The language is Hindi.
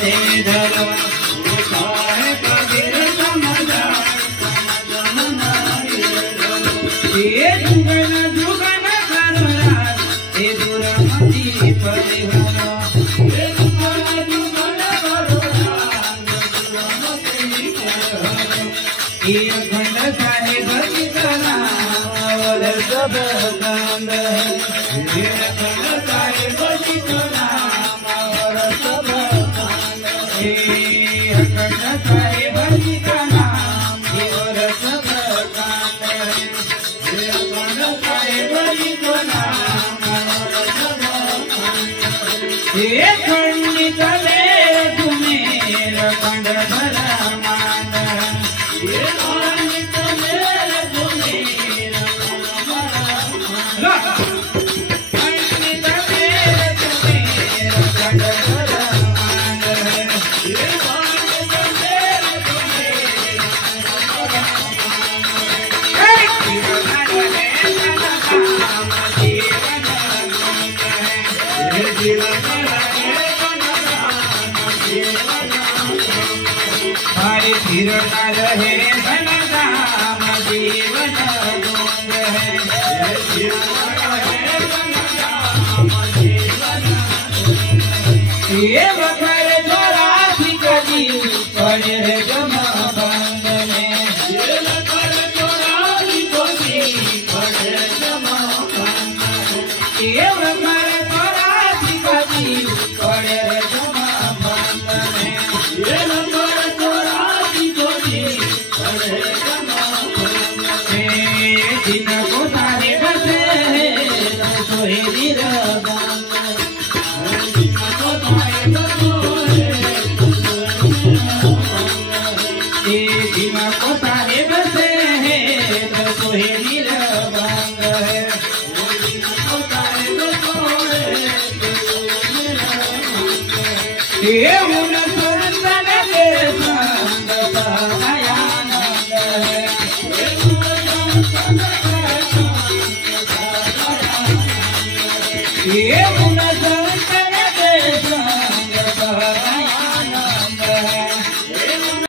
ते धरो काहे कबीर समझाए ये जुगन जुगन करो यार ये दुरमति परिहारा ये जुगन जुगन करो यार दुरमति परिहारा ये अखंड साहिब की नाम और सब कांड ये अखंड साहिब की नाम और सब कांड ये अखंड साहिब की नाम और सब कांड ये अखंड साहिब की नाम और सब कांड ये खंडित मेर सुमेर खंड भरा मान ये खंडित मेर सुमेर खंडित मेर सुमेर खंड भरा मान ये खंडित मेर सुमेर हरे फिरता रहे धन धाम जीवन दूंग है ये बखर चौरासी कदी पड़े है जमा बंद में ये बखर चौरासी कदी पड़े जमा बंद ये बखर चौरासी कदी पड़े है जमा बंद में ये बखर चौरासी कदी पड़े जमा बंद में जिनको सारे बसे सोहे निरगंग को सारे बसे हैं तो सोहे निरगंग है ये उन सुंदर के संग दयानंद है ये उन सुंदर के संग दयानंद है